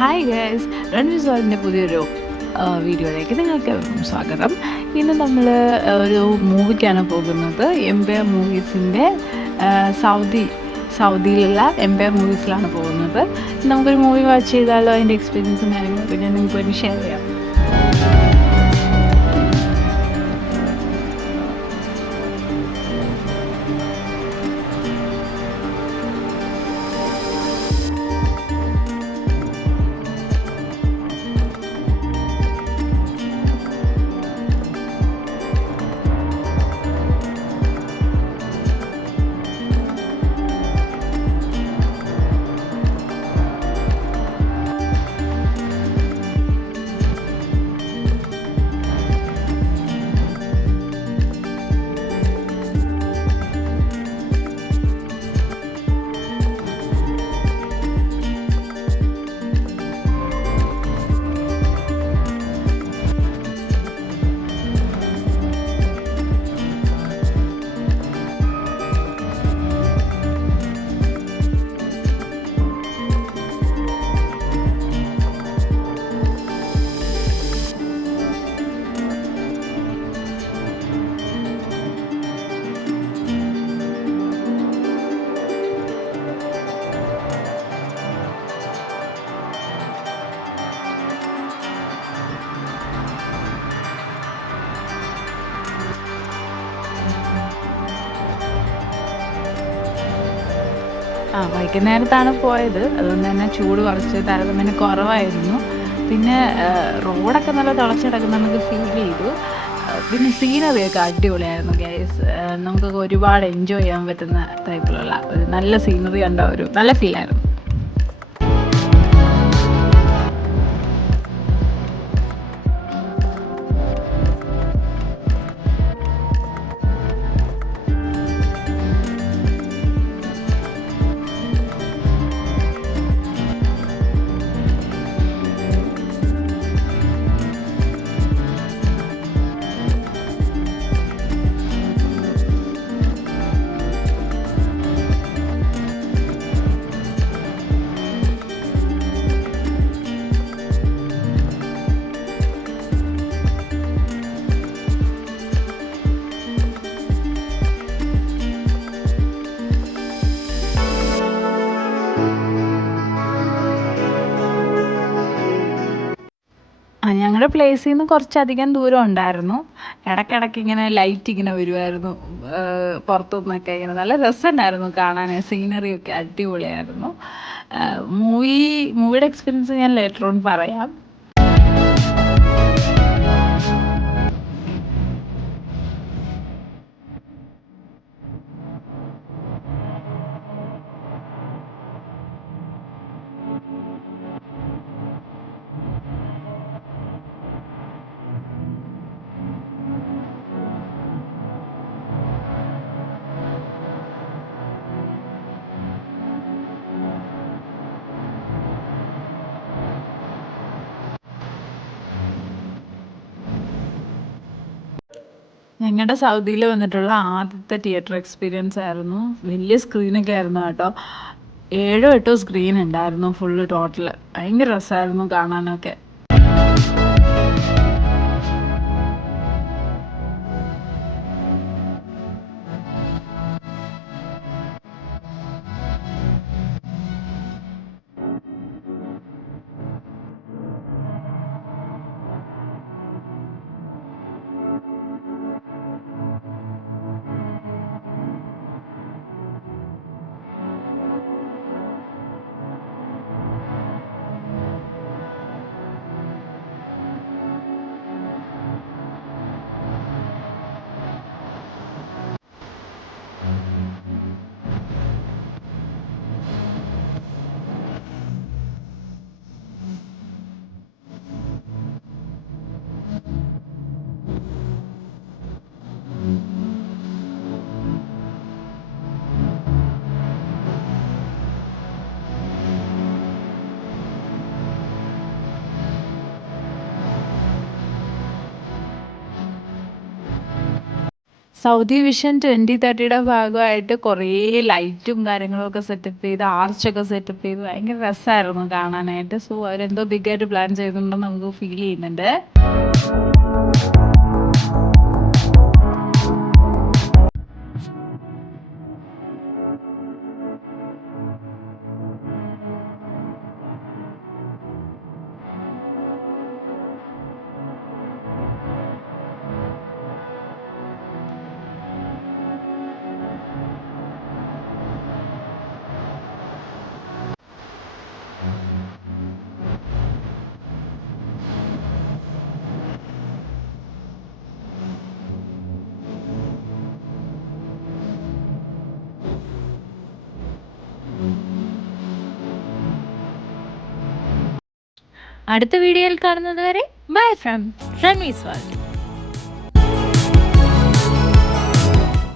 Hi guys, റൺവിസ് വേൾഡിൻ്റെ പുതിയൊരു വീഡിയോയിലേക്ക് നിങ്ങൾക്ക് സ്വാഗതം. ഇന്ന് നമ്മൾ ഒരു മൂവിക്കാണ് പോകുന്നത്. എംപയർ മൂവീസിൻ്റെ സൗദിയിലുള്ള എംപയർ മൂവീസിലാണ് പോകുന്നത്. നമുക്കൊരു മൂവി വാച്ച് ചെയ്താലോ? അതിൻ്റെ എക്സ്പീരിയൻസും കാര്യങ്ങളൊക്കെ ഞാൻ നിങ്ങൾക്ക് വേണ്ടി ഷെയർ ചെയ്യാം. വൈകുന്നേരത്താണ് പോയത്, അതുകൊണ്ട് തന്നെ ചൂട് കുറച്ച് താരതമ്യേന കുറവായിരുന്നു. പിന്നെ റോഡൊക്കെ നല്ല തിളച്ചിടക്കുന്ന നമുക്ക് ഫീൽ ചെയ്തു. പിന്നെ സീനറിയൊക്കെ അടിപൊളിയായിരുന്നു ഗൈസ്. നമുക്കൊക്കെ ഒരുപാട് എൻജോയ് ചെയ്യാൻ പറ്റുന്ന ടൈപ്പിലുള്ള ഒരു നല്ല സീനറി കണ്ട ഒരു നല്ല ഫീലായിരുന്നു. ഞങ്ങളുടെ പ്ലേസിൽ നിന്ന് കുറച്ചധികം ദൂരം ഉണ്ടായിരുന്നു. ഇടയ്ക്കിടയ്ക്ക് ഇങ്ങനെ ലൈറ്റ് ഇങ്ങനെ വരുമായിരുന്നു പുറത്തുനിന്നൊക്കെ. ഇങ്ങനെ നല്ല രസമുണ്ടായിരുന്നു കാണാൻ. സീനറിയൊക്കെ അടിപൊളിയായിരുന്നു. മൂവിയുടെ എക്സ്പീരിയൻസ് ഞാൻ ലേറ്റർ ഓൺ പറയാം. ഞങ്ങളുടെ സൗദിയിൽ വന്നിട്ടുള്ള ആദ്യത്തെ തിയേറ്റർ എക്സ്പീരിയൻസ് ആയിരുന്നു. വലിയ സ്ക്രീനൊക്കെ ആയിരുന്നു കേട്ടോ. 7-8 സ്ക്രീൻ ഉണ്ടായിരുന്നു ഫുള്ള് ടോട്ടൽ. ഭയങ്കര രസമായിരുന്നു കാണാനൊക്കെ. സൗദി വിഷൻ 2030യുടെ ഭാഗമായിട്ട് കുറേ ലൈറ്റും കാര്യങ്ങളൊക്കെ സെറ്റപ്പ് ചെയ്ത് ആർച്ചൊക്കെ സെറ്റപ്പ് ചെയ്ത് ഭയങ്കര രസമായിരുന്നു കാണാനായിട്ട്. സോ അവരെന്തോ ബിഗായിട്ട് പ്ലാൻ ചെയ്തിട്ടുണ്ടെന്ന് നമുക്ക് ഫീൽ ചെയ്യുന്നുണ്ട്. അടുത്ത വീഡിയോയിൽ കാണുന്നത് വരെ ബൈ ഫ്രം റൺവീസ് വേൾഡ്.